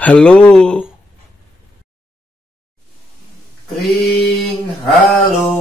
Halo. Kring, halo.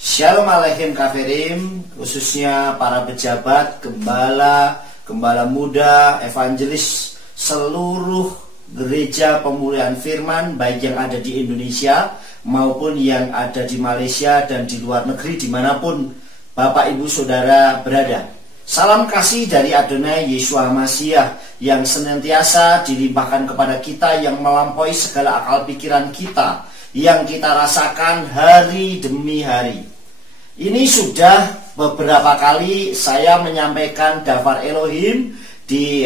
Shalom Aleichem Kafirim, khususnya para pejabat, gembala muda, evangelis, seluruh gereja pemulihan firman, baik yang ada di Indonesia maupun yang ada di Malaysia dan di luar negeri, dimanapun Bapak Ibu Saudara berada. Salam kasih dari Adonai Yeshua Hamasyah yang senantiasa dilimpahkan kepada kita, yang melampaui segala akal pikiran kita, yang kita rasakan hari demi hari. Ini sudah beberapa kali saya menyampaikan Dafar Elohim di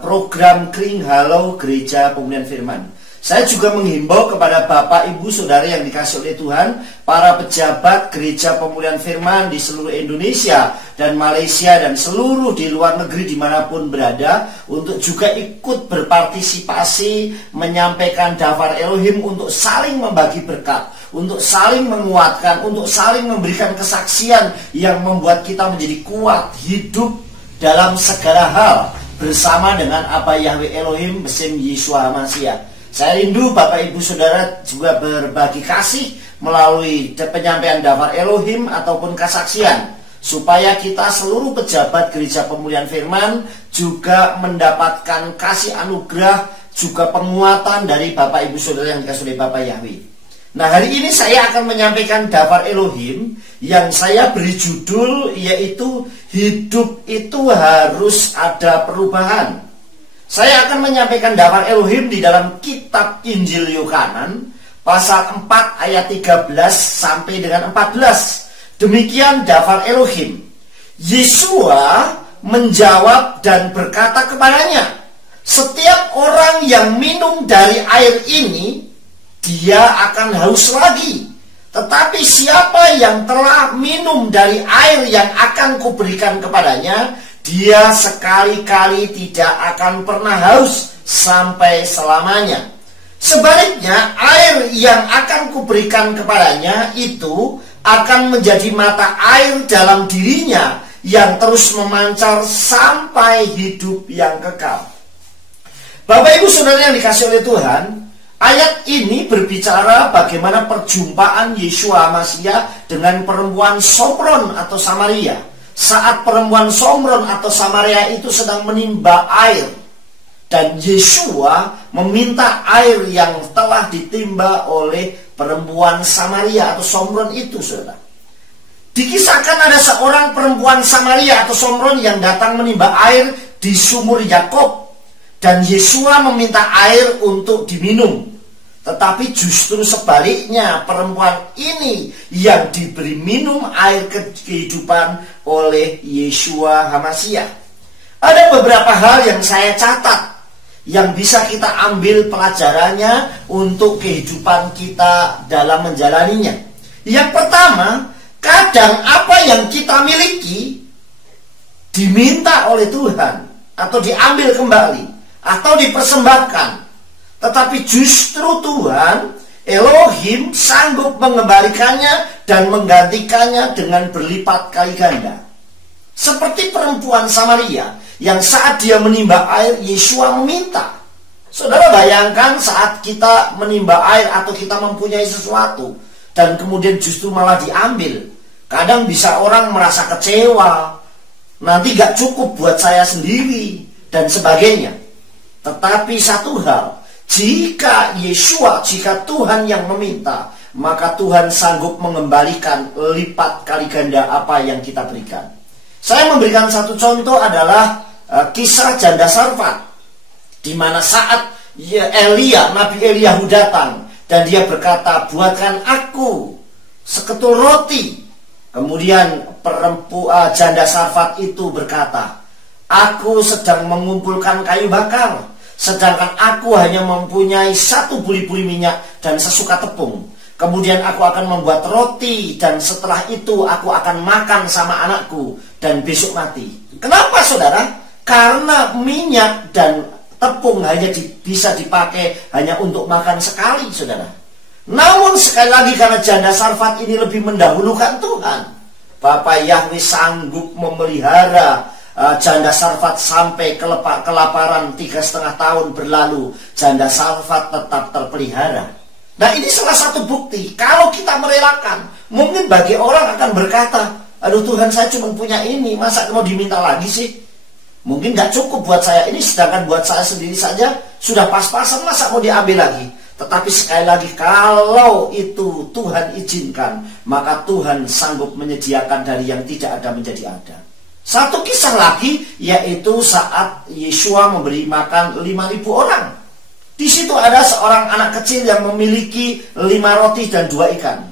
program Kring Halo Gereja Pemulihan Firman. Saya juga menghimbau kepada Bapak Ibu Saudara yang dikasih oleh Tuhan, para pejabat Gereja Pemulihan Firman di seluruh Indonesia dan Malaysia dan seluruh di luar negeri dimanapun berada, untuk juga ikut berpartisipasi menyampaikan Dafar Elohim, untuk saling membagi berkat, untuk saling menguatkan, untuk saling memberikan kesaksian yang membuat kita menjadi kuat hidup dalam segala hal bersama dengan Abah Yahweh Elohim besim Yeshua Hamasyah. Saya rindu Bapak Ibu Saudara juga berbagi kasih melalui penyampaian Dafar Elohim ataupun kesaksian, supaya kita seluruh pejabat Gereja Pemulihan Firman juga mendapatkan kasih anugerah, juga penguatan dari Bapak Ibu Saudara yang dikasih oleh Bapak Yahweh. Nah, hari ini saya akan menyampaikan Dafar Elohim yang saya beri judul yaitu hidup itu harus ada perubahan. Saya akan menyampaikan Dafar Elohim di dalam kitab Injil Yohanan pasal 4 ayat 13 sampai dengan 14. Demikian Dafar Elohim. Yeshua menjawab dan berkata kepadanya, "Setiap orang yang minum dari air ini, dia akan haus lagi. Tetapi siapa yang telah minum dari air yang akan kuberikan kepadanya, dia sekali-kali tidak akan pernah haus sampai selamanya. Sebaliknya, air yang akan kuberikan kepadanya itu akan menjadi mata air dalam dirinya yang terus memancar sampai hidup yang kekal." Bapak Ibu Saudara yang dikasih oleh Tuhan, ayat ini berbicara bagaimana perjumpaan Yeshua Hamasyah dengan perempuan Somron atau Samaria. Saat perempuan Somron atau Samaria itu sedang menimba air, dan Yeshua meminta air yang telah ditimba oleh perempuan Samaria atau Somron itu, saudara. Dikisahkan ada seorang perempuan Samaria atau Somron yang datang menimba air di sumur Yakob, dan Yeshua meminta air untuk diminum. Tetapi justru sebaliknya, perempuan ini yang diberi minum air kehidupan oleh Yeshua Hamasyah. Ada beberapa hal yang saya catat yang bisa kita ambil pelajarannya untuk kehidupan kita dalam menjalaninya. Yang pertama, kadang apa yang kita miliki diminta oleh Tuhan atau diambil kembali atau dipersembahkan, tetapi justru Tuhan Elohim sanggup mengembalikannya dan menggantikannya dengan berlipat kali ganda. Seperti perempuan Samaria yang saat dia menimba air, Yeshua meminta. Saudara bayangkan saat kita menimba air atau kita mempunyai sesuatu dan kemudian justru malah diambil. Kadang bisa orang merasa kecewa, nanti gak cukup buat saya sendiri dan sebagainya. Tetapi satu hal, jika Tuhan yang meminta, maka Tuhan sanggup mengembalikan lipat kali ganda apa yang kita berikan. Saya memberikan satu contoh adalah kisah janda Sarfat, di mana saat Nabi Eliyahu datang dan dia berkata, "Buatkan aku seketul roti." Kemudian janda Sarfat itu berkata, "Aku sedang mengumpulkan kayu bakar, sedangkan aku hanya mempunyai 1 buli-buli minyak dan sesuka tepung. Kemudian aku akan membuat roti, dan setelah itu aku akan makan sama anakku dan besok mati." Kenapa, saudara? Karena minyak dan tepung hanya bisa dipakai hanya untuk makan sekali, saudara. Namun sekali lagi, karena janda Sarfat ini lebih mendahulukan Tuhan, Bapak Yahweh sanggup memelihara Janda Sarfat sampai kelaparan 3,5 tahun berlalu, janda Sarfat tetap terpelihara. Nah, ini salah satu bukti kalau kita merelakan. Mungkin bagi orang akan berkata, aduh Tuhan, saya cuma punya ini, masa mau diminta lagi sih? Mungkin gak cukup buat saya ini, sedangkan buat saya sendiri saja sudah pas-pasan, masa mau diambil lagi? Tetapi sekali lagi, kalau itu Tuhan izinkan, maka Tuhan sanggup menyediakan dari yang tidak ada menjadi ada. Satu kisah lagi, yaitu saat Yeshua memberi makan 5.000 orang. Di situ ada seorang anak kecil yang memiliki 5 roti dan 2 ikan.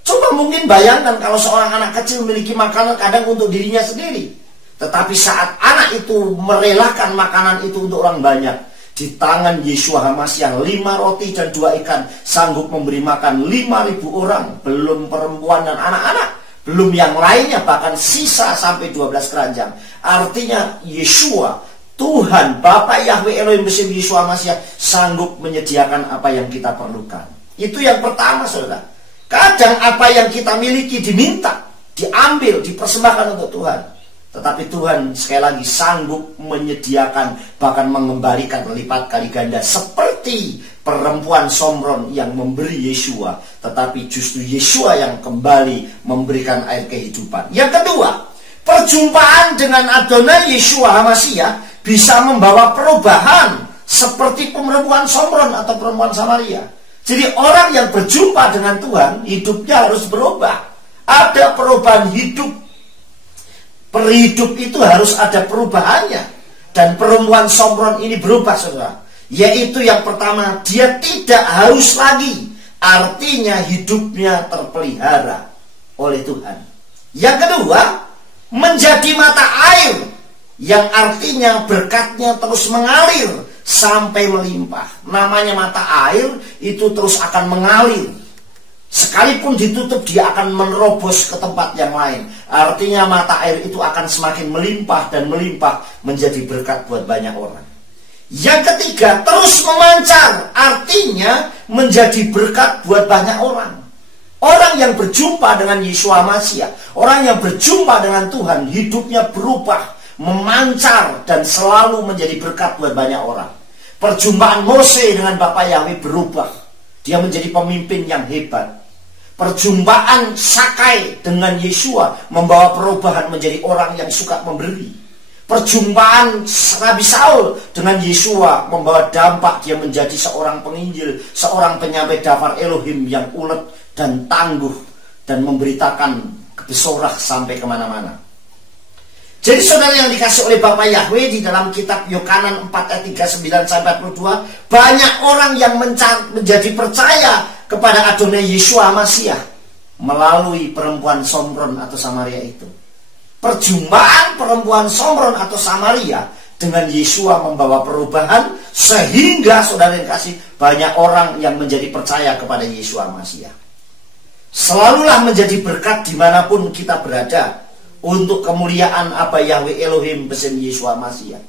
Coba mungkin bayangkan kalau seorang anak kecil memiliki makanan kadang untuk dirinya sendiri. Tetapi saat anak itu merelakan makanan itu untuk orang banyak, di tangan Yeshua HaMashiach 5 roti dan 2 ikan sanggup memberi makan 5.000 orang, belum perempuan dan anak-anak, belum yang lainnya, bahkan sisa sampai 12 keranjang. Artinya Yeshua, Tuhan, Bapa Yahweh Elohim bersama Yeshua HaMashiach sanggup menyediakan apa yang kita perlukan. Itu yang pertama, saudara. Kadang apa yang kita miliki diminta, diambil, dipersembahkan untuk Tuhan. Tetapi Tuhan sekali lagi sanggup menyediakan, bahkan mengembalikan lipat kali ganda. Seperti perempuan Somron yang memberi Yeshua, tetapi justru Yeshua yang kembali memberikan air kehidupan. Yang kedua, perjumpaan dengan Adonai Yeshua HaMashiach bisa membawa perubahan seperti perempuan Somron atau perempuan Samaria. Jadi orang yang berjumpa dengan Tuhan, hidupnya harus berubah. Ada perubahan hidup. Perhidup itu harus ada perubahannya. Dan perempuan Somron ini berubah, saudara. Yaitu yang pertama, dia tidak haus lagi. Artinya hidupnya terpelihara oleh Tuhan. Yang kedua, menjadi mata air. Yang artinya berkatnya terus mengalir sampai melimpah. Namanya mata air itu terus akan mengalir. Sekalipun ditutup, dia akan menerobos ke tempat yang lain. Artinya mata air itu akan semakin melimpah dan melimpah menjadi berkat buat banyak orang. Yang ketiga, terus memancar. Artinya menjadi berkat buat banyak orang. Orang yang berjumpa dengan Yeshua HaMashiach, orang yang berjumpa dengan Tuhan, hidupnya berubah, memancar dan selalu menjadi berkat buat banyak orang. Perjumpaan Mose dengan Bapa Yahweh berubah. Dia menjadi pemimpin yang hebat. Perjumpaan Sakai dengan Yeshua membawa perubahan menjadi orang yang suka memberi. Perjumpaan Nabi Saul dengan Yeshua membawa dampak, dia menjadi seorang penginjil, seorang penyampai daftar Elohim yang ulet dan tangguh dan memberitakan kebesorah sampai kemana-mana. Jadi saudara yang dikasih oleh Bapa Yahweh, di dalam kitab Yohanan 4 ayat 39-42, banyak orang yang menjadi percaya kepada Adonai Yeshua HaMashiach melalui perempuan Somron atau Samaria itu. Perjumpaan perempuan Somron atau Samaria dengan Yeshua membawa perubahan, sehingga saudara yang dikasih, banyak orang yang menjadi percaya kepada Yeshua HaMashiach. Selalulah menjadi berkat dimanapun kita berada, untuk kemuliaan apa Yahweh Elohim bersama Yeshua HaMashiach.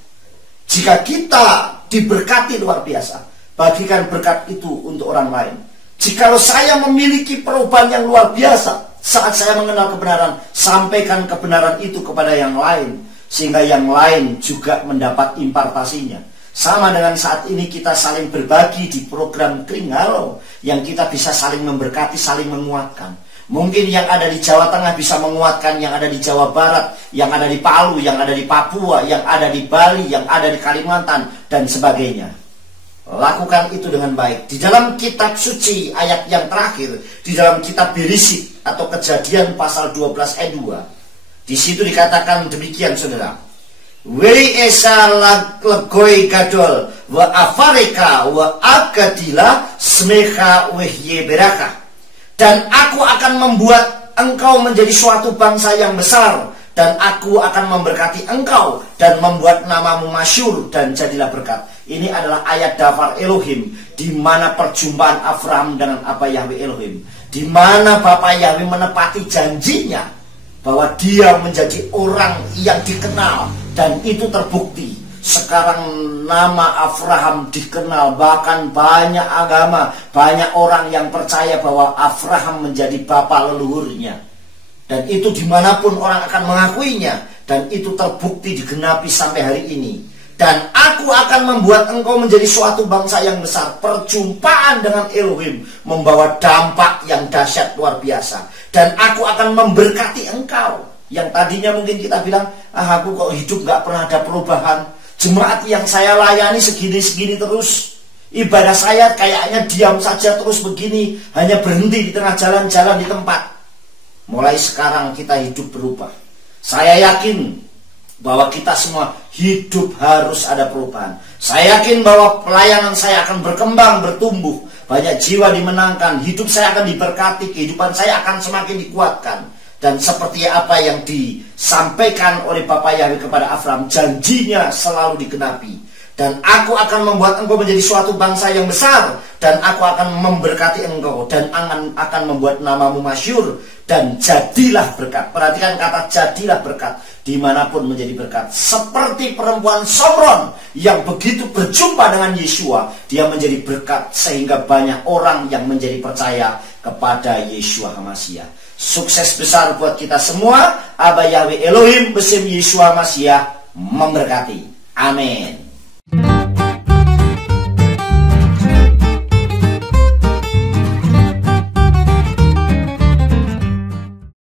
Jika kita diberkati luar biasa, bagikan berkat itu untuk orang lain. Jikalau saya memiliki perubahan yang luar biasa saat saya mengenal kebenaran, sampaikan kebenaran itu kepada yang lain, sehingga yang lain juga mendapat impartasinya. Sama dengan saat ini kita saling berbagi di program Kring Halo, yang kita bisa saling memberkati, saling menguatkan. Mungkin yang ada di Jawa Tengah bisa menguatkan yang ada di Jawa Barat, yang ada di Palu, yang ada di Papua, yang ada di Bali, yang ada di Kalimantan, dan sebagainya. Lakukan itu dengan baik. Di dalam kitab suci ayat yang terakhir, di dalam kitab Berisik atau Kejadian pasal 12 ayat 2, di situ dikatakan demikian, saudara. Wei esa legoi gadol wa afareka wa agadila smecha wehye beraka. Dan aku akan membuat engkau menjadi suatu bangsa yang besar, dan aku akan memberkati engkau dan membuat namamu masyhur dan jadilah berkat. Ini adalah ayat daftar Elohim, di mana perjumpaan Abraham dengan Bapa Yahweh Elohim, di mana Bapa Yahweh menepati janjinya bahwa dia menjadi orang yang dikenal, dan itu terbukti. Sekarang nama Abraham dikenal, bahkan banyak agama, banyak orang yang percaya bahwa Abraham menjadi bapa leluhurnya. Dan itu dimanapun orang akan mengakuinya. Dan itu terbukti digenapi sampai hari ini. Dan aku akan membuat engkau menjadi suatu bangsa yang besar. Perjumpaan dengan Elohim membawa dampak yang dahsyat luar biasa. Dan aku akan memberkati engkau. Yang tadinya mungkin kita bilang, aku kok hidup gak pernah ada perubahan. Jemaat yang saya layani segini-segini terus. Ibadah saya kayaknya diam saja terus begini. Hanya berhenti di tengah jalan-jalan di tempat. Mulai sekarang kita hidup berubah. Saya yakin bahwa kita semua hidup harus ada perubahan. Saya yakin bahwa pelayanan saya akan berkembang, bertumbuh. Banyak jiwa dimenangkan, hidup saya akan diberkati, kehidupan saya akan semakin dikuatkan. Dan seperti apa yang disampaikan oleh Bapak Yahweh kepada Abraham, janjinya selalu digenapi. Dan aku akan membuat engkau menjadi suatu bangsa yang besar. Dan aku akan memberkati engkau. Dan akan membuat namamu masyhur. Dan jadilah berkat. Perhatikan kata jadilah berkat. Dimanapun menjadi berkat. Seperti perempuan Somron yang begitu berjumpa dengan Yeshua, dia menjadi berkat sehingga banyak orang yang menjadi percaya kepada Yeshua HaMashiach. Sukses besar buat kita semua. Abba Yahweh Elohim besim Yeshua HaMashiach memberkati. Amin.